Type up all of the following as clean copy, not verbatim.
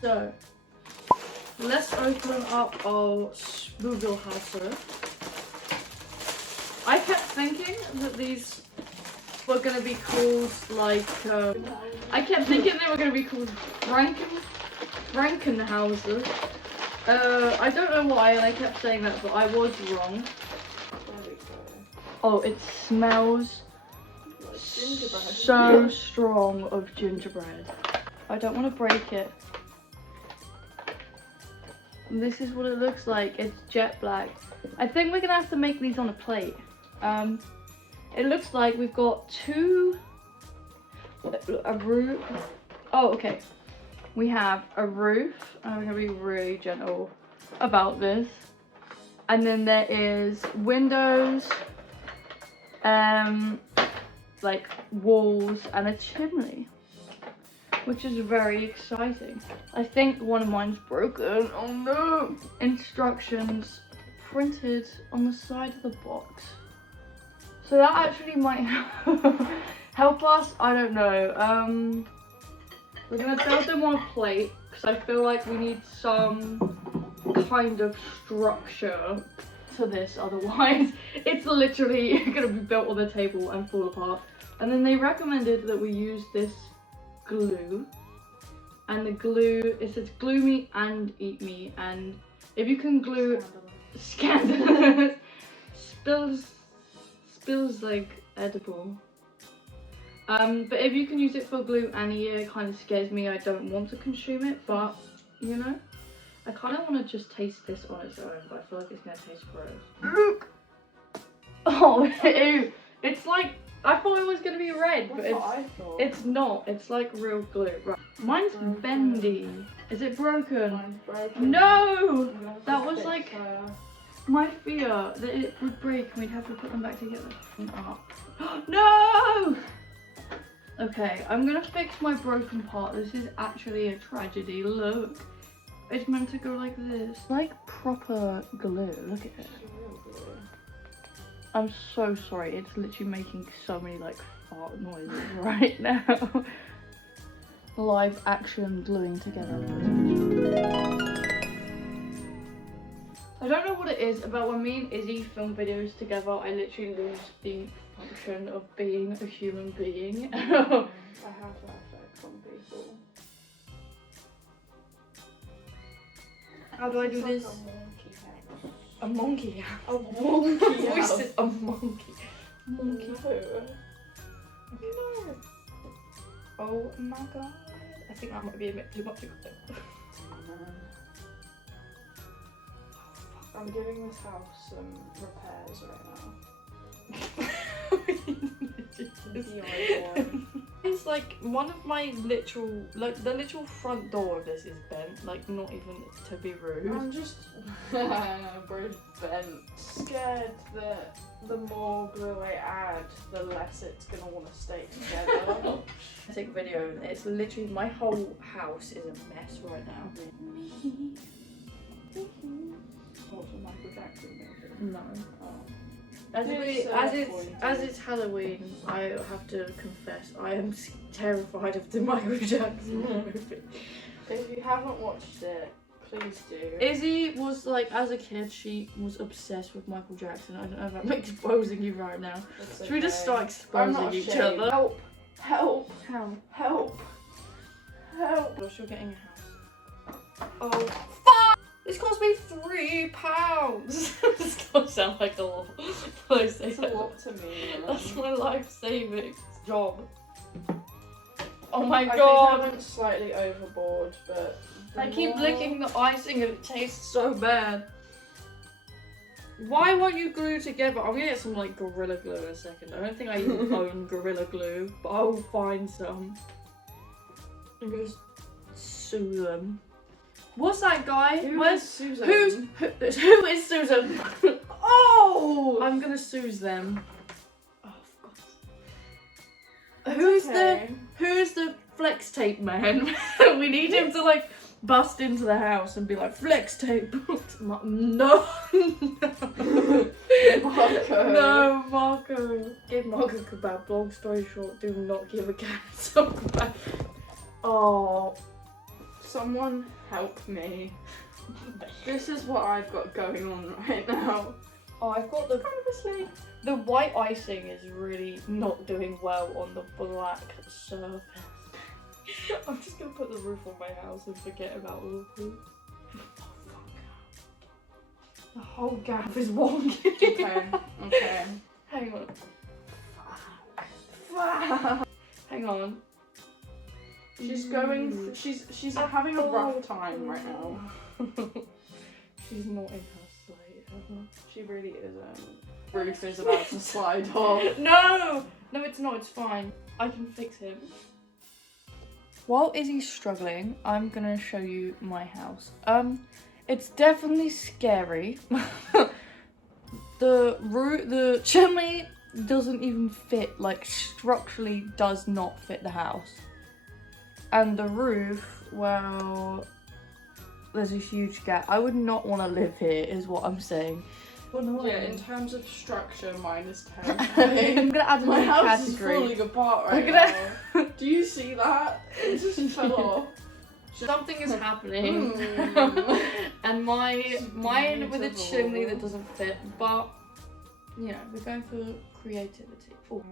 So, let's open up our Spoogel House. I kept thinking that these were gonna be called like, I kept thinking they were gonna be called Frankenhouses. I don't know why, and I kept saying that, but I was wrong. Oh, it smells so strong of gingerbread. I don't want to break it. This is what it looks like. It's jet black. I think we're gonna have to make these on a plate. It looks like we've got a roof. Oh, okay. We have a roof. I'm gonna be really gentle about this. And then there is windows, like walls, and a chimney, which is very exciting. I think one of mine's broken. Oh no! Instructions printed on the side of the box. So that actually might help us. I don't know. We're gonna build them on a plate because I feel like we need some kind of structure to this, otherwise it's literally gonna be built on the table and fall apart. And then they recommended that we use this glue, and the glue, it says glue me and eat me, and if you can glue scandalous spills like edible, but if you can use it for glue and eat it kind of scares me. I don't want to consume it, but you know, I kind of want to just taste this on its own, but I feel like it's gonna taste gross. Look! Oh, ew. It's like, I thought it was gonna be red, but it's not. It's like real glue. Right. Mine's bendy. Is it broken? Mine's broken. No! That was like my fear that it would break and we'd have to put them back together. No! Okay, I'm gonna fix my broken part. This is actually a tragedy. Look. It's meant to go like this. Like proper glue. Look at it. I'm so sorry. It's literally making so many like fart noises right now. Live action gluing together. I don't know what it is about when me and Izzy film videos together. I literally lose the function of being a human being. I have that effect on people. How do I do this? A monkey A monkey. house. A monkey house. Voice is a monkey. Monkey. No. Oh my god. I think that might be a bit too much. I'm giving this house some repairs right now. It's like one of my literal, like the literal front door of this is bent, like not even to be rude. I'm just bent. Scared that the more glue I add, the less it's gonna want to stay together. I take a video. It's literally my whole house is a mess right now. What's a Michael Jackson movie? No. Oh. As it's Halloween, I have to confess I am terrified of the Michael Jackson movie. If you haven't watched it, please do. Izzy was like, as a kid, she was obsessed with Michael Jackson. I don't know if I'm exposing you right now. It's Should we just start I'm exposing not each ashamed. other? Help! Help! How? Help! Help! Well, you're getting a house. Oh, fuck! This cost me £3. This does sound like a lot. It's a lot to me. That's my life savings job. Oh my I god! think I went slightly overboard, but I keep licking the icing and it tastes so bad. Why won't you glue together? I'm gonna get some like Gorilla Glue in a second. I don't think I even own Gorilla Glue, but I will find some. I'm gonna sue them. What's that guy? Who Where's is Susan? who is Susan? Oh! I'm gonna sue them. Oh, for God's sake. Who's the flex tape man? We need him to like bust into the house and be like, flex tape. No. Marco. No, Marco. Give Marco a kebab. Long story short, do not give a cat some kebab. Oh. Someone help me. This is what I've got going on right now. Oh, I've got the white icing is really not doing well on the black surface. I'm just gonna put the roof on my house and forget about all of this. The whole gaff is wonky. Okay. Hang on. Hang on. She's going. She's having a rough time right now. She's not in her slate. She really isn't. Roof is about to slide off. No, it's not. It's fine. I can fix him. While Izzy's struggling, I'm gonna show you my house. It's definitely scary. The chimney doesn't even fit, like structurally does not fit the house. And the roof, well, there's a huge gap. I would not want to live here is what I'm saying. Yeah, in terms of structure, mine is I'm terrifying. gonna add a My new house category. is falling apart right now. Do you see that? It just fell off. Something is happening. And mine with a chimney that doesn't fit, but you know, we're going for creativity. Oh,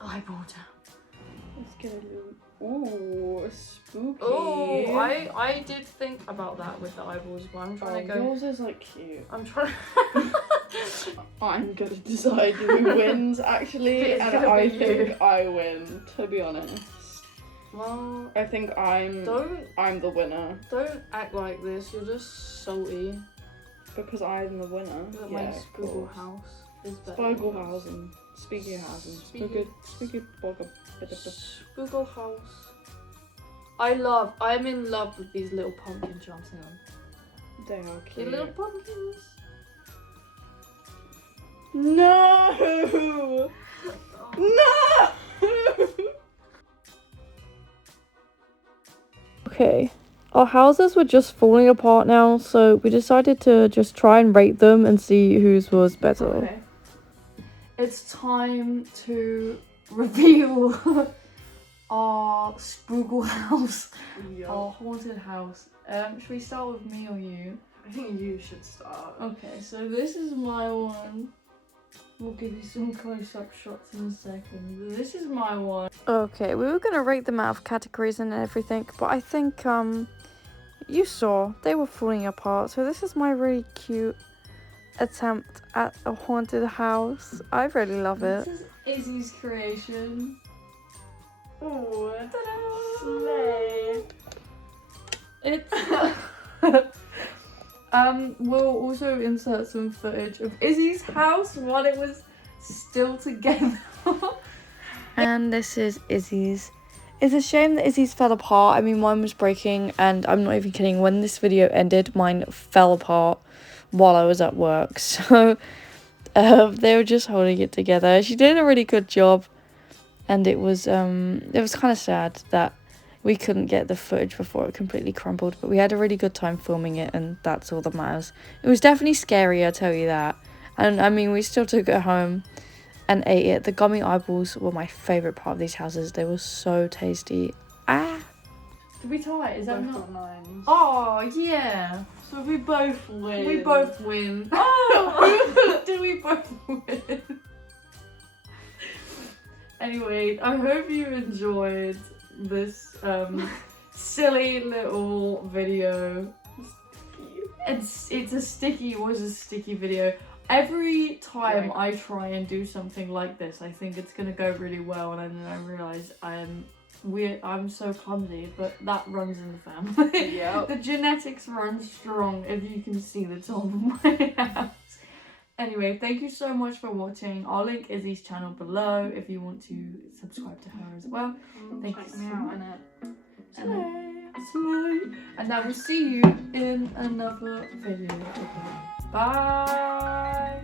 eyeball down. Let's get a little. Ooh, spooky. Oh, I did think about that with the eyeballs, but I'm trying to go. Yours is like cute. I'm trying. I'm gonna decide who wins actually, It's and gonna I be think you. I win. To be honest, Well, I think I'm the winner don't act like this. You're just salty. because I'm the winner. That Yeah, my of Google course. house is better. Spiegelhausen. Spiegelhausen. Spiegelhausen. Google house. I'm in love with these little pumpkin charms. Hang on. They are The cute. little pumpkins. No! No! Okay, our houses were just falling apart now, so we decided to just try and rate them and see whose was better. Okay. It's time to reveal our spookle house, our haunted house. Should we start with me or you? I think you should start. Okay, so this is my one. We'll give you some close-up shots in a second. This is my one. Okay, we were gonna rate them out of categories and everything, but I think you saw they were falling apart. So this is my really cute attempt at a haunted house. I really love it. This is Izzy's creation. Ooh, Ta-da! It's we'll also insert some footage of Izzy's house while it was still together. And this is Izzy's. It's a shame that Izzy's fell apart. I mean, mine was breaking, and I'm not even kidding. When this video ended, mine fell apart while I was at work. So they were just holding it together. She did a really good job, and it was kind of sad that we couldn't get the footage before it completely crumbled. But we had a really good time filming it, and that's all that matters. It was definitely scary, I'll tell you that. And I mean, we still took it home and ate it. The gummy eyeballs were my favourite part of these houses. They were so tasty. Ah! Did we tie it? Is that both not? got nines. Oh yeah. So we both win. We both win. Oh, did we both win? Anyway, I hope you enjoyed this silly little video. It was a sticky video. Every time I try and do something like this, I think it's gonna go really well, and then I realise I'm so clumsy, but that runs in the family. Yep. The genetics run strong, if you can see the top of my house. Anyway, thank you so much for watching. I'll link Izzy's channel below if you want to subscribe to her as well. Thank you so much. And I will see you in another video. Bye.